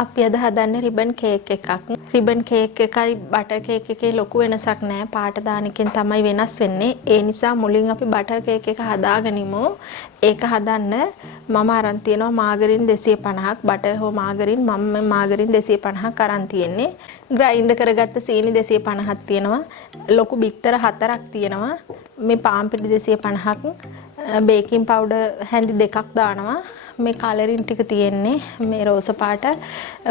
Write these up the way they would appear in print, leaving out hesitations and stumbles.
අපි අද හදන්නේ රිබන් කේක් එකක්. රිබන් කේක් එකයි බටර් කේක් එකේ ලොකු වෙනසක් නැහැ. පාට දාන එකෙන් තමයි වෙනස් වෙන්නේ. ඒ නිසා මුලින් අපි බටර් කේක් එක හදාගනිමු. ඒක හදන්න මම අරන් තියෙනවා මාගරින් 250ක්. බටර් හෝ මාගරින් මම මාගරින් 250ක් අරන් තියෙන්නේ. ග්‍රයින්ඩ් කරගත්ත සීනි 250ක් තියෙනවා. ලොකු බිත්තර 4ක් තියෙනවා. මේ පාන් පිටි 250ක්. බේකින් පවුඩර් හැඳි 2ක් දානවා. මේ කලරින් ටික තියෙන්නේ මේ රෝස පාට,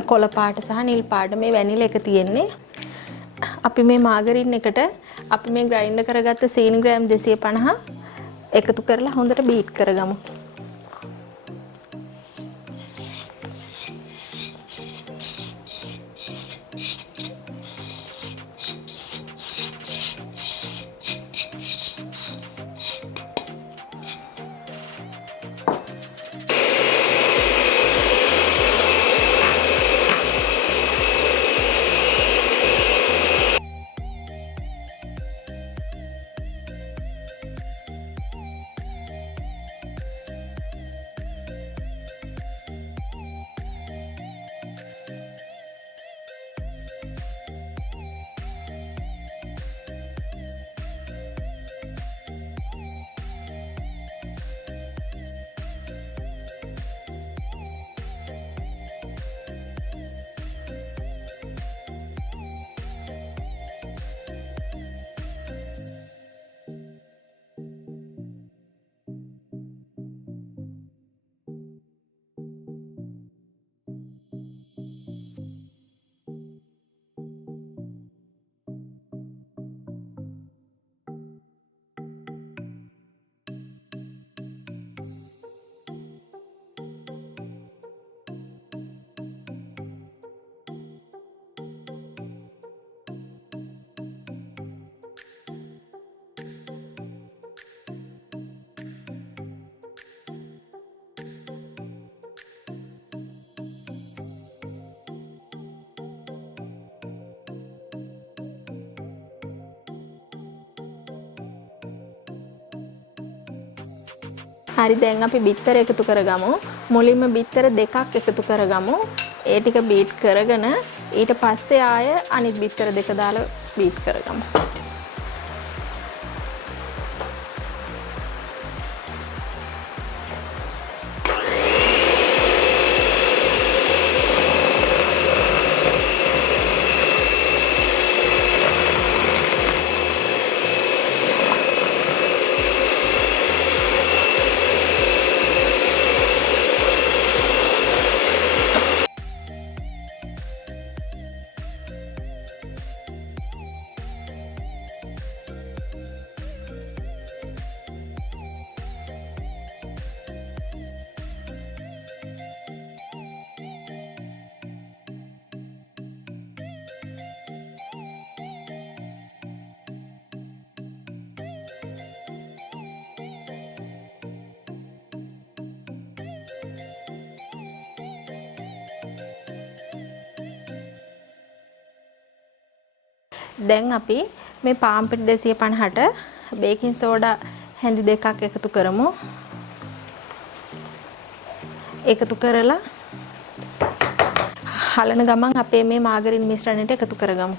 කොළ පාට සහ නිල් පාට. මේ වැනිලා එක තියෙන්නේ. අපි මේ මාගරින් එකට අපි මේ ග්‍රයින්ඩ් කරගත්ත සීනි ග්‍රෑම් 250 එකතු කරලා හොඳට බීට් කරගමු. හරි දැන් අපි බිත්තර එකතු කරගමු. මුලින්ම බිත්තර 2ක් එකතු කරගමු. ඒ ටික බීට් කරගෙන ඊට පස්සේ ආය අනිත් බිත්තර 2 දාලා බීට් කරගමු. දැන් අපි මේ පාන් පිටි 250ට බේකින් සෝඩා හැඳි 2ක් එකතු කරමු. එකතු කරලා හලන ගමන් අපේ මේ මාගරින් මිශ්‍රණයට එකතු කරගමු.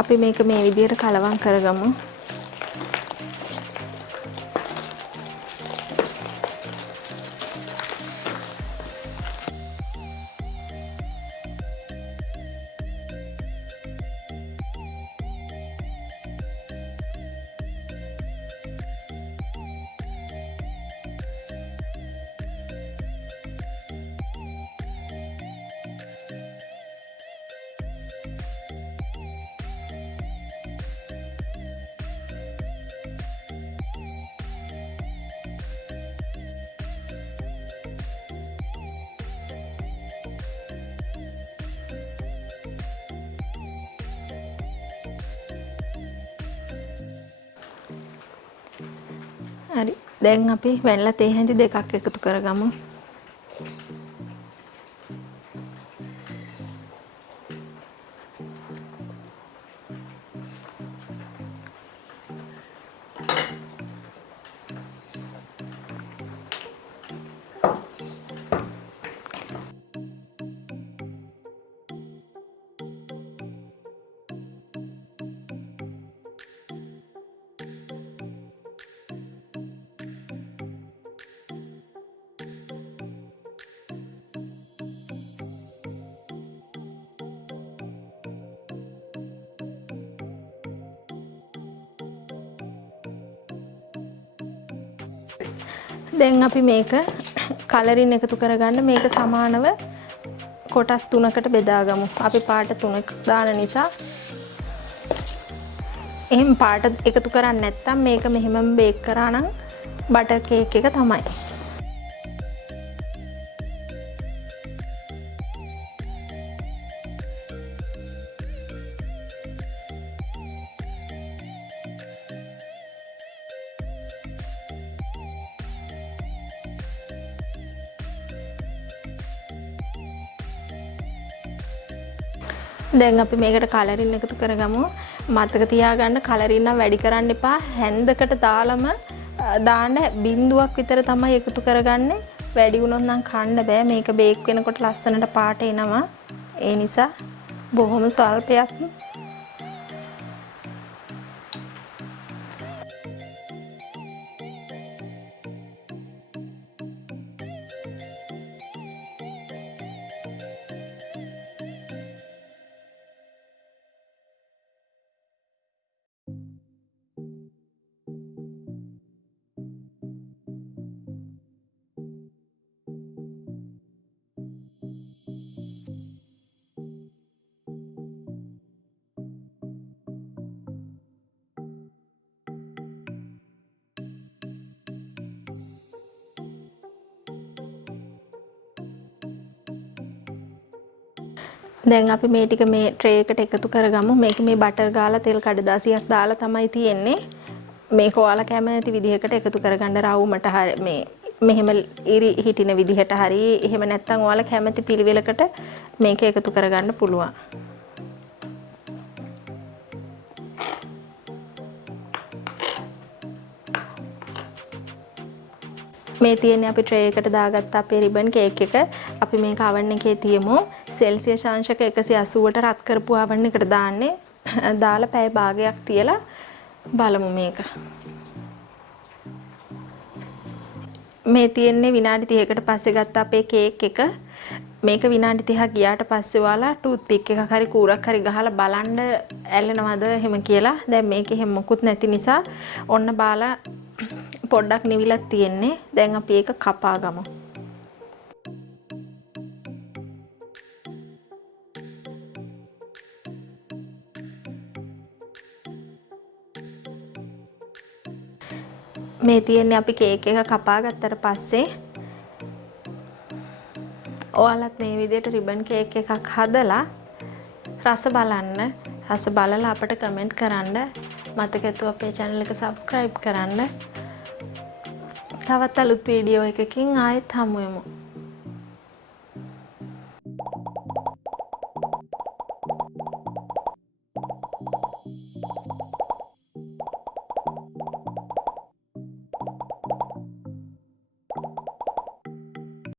අපි මේක මේ විදිහට කලවම් කරගමු. හරි. දැන් අපි වැන්නලා තේ හැඳි දෙකක් එකතු කරගමු. දැන් අපි මේක කලරින් එකතු කරගන්න මේක සමානව කොටස් 3කට බෙදාගමු. අපි පාට 3ක් දාන නිසා එහෙම පාට එකතු කරන්නේ නැත්නම් මේක මෙහෙමම බේක් කරා නම් බටර් කේක් එක තමයි. දැන් අපි මේකට කලරින් එකතු කරගමු. මතක තියාගන්න කලරින් නම් වැඩි කරන්න එපා. හැන්දකට දාලම දාන්න බිඳුවක් විතර තමයි එකතු කරගන්නේ. වැඩි වුණොත් නම් කන්න බෑ. මේක බේක් වෙනකොට ලස්සනට පාට එනවා. ඒ නිසා බොහොම ස්වල්පයක් දැන් අපි මේ ටික මේ ට්‍රේ එකට එකතු කරගමු. මේක මේ බටර් ගාලා තෙල් කඩදාසියක් දාලා තමයි තියෙන්නේ. මේක ඔයාලා කැමති විදිහකට එකතු කරගන්න රවුමට හරි මේ මෙහෙම ඉරි හිටින විදිහට හරි එහෙම නැත්නම් ඔයාලා කැමති පිළිවෙලකට මේක එකතු කරගන්න පුළුවන්. මේ තියෙන්නේ අපි ට්‍රේ එකට දාගත්ත අපේ රිබන් කේක් එක. අපි මේක oven එකේ තියමු. සෙල්සියස් අංශක 180ට රත් කරපු oven එකට දාන්නේ. දාලා පැය භාගයක් තියලා බලමු මේක. මේ තියෙන්නේ විනාඩි 30කට පස්සේ ගත්ත අපේ කේක් එක. මේක විනාඩි 30ක් ගියාට පස්සේ ඔයාලා ටූත් පික් එකක් හරි කූරක් හරි ගහලා බලන්න ඇල්ලෙනවද එහෙම කියලා. දැන් මේක එහෙම මොකුත් නැති නිසා ඔන්න බාලා පොඩ්ඩක් නිවිලා තියෙන්නේ. දැන් අපි ඒක කපා ගමු. මේ තියෙන්නේ අපි කේක් එක කපා ගත්තට පස්සේ ඔයාලත් මේ විදිහට රිබන් කේක් එකක් හදලා රස බලන්න. රස බලලා අපට කමෙන්ට් කරන්න. මතක ඇතුව අපේ channel එක subscribe කරන්න. තවත් අලුත් වීඩියෝ එකකින් ආයෙත් හමු වෙමු.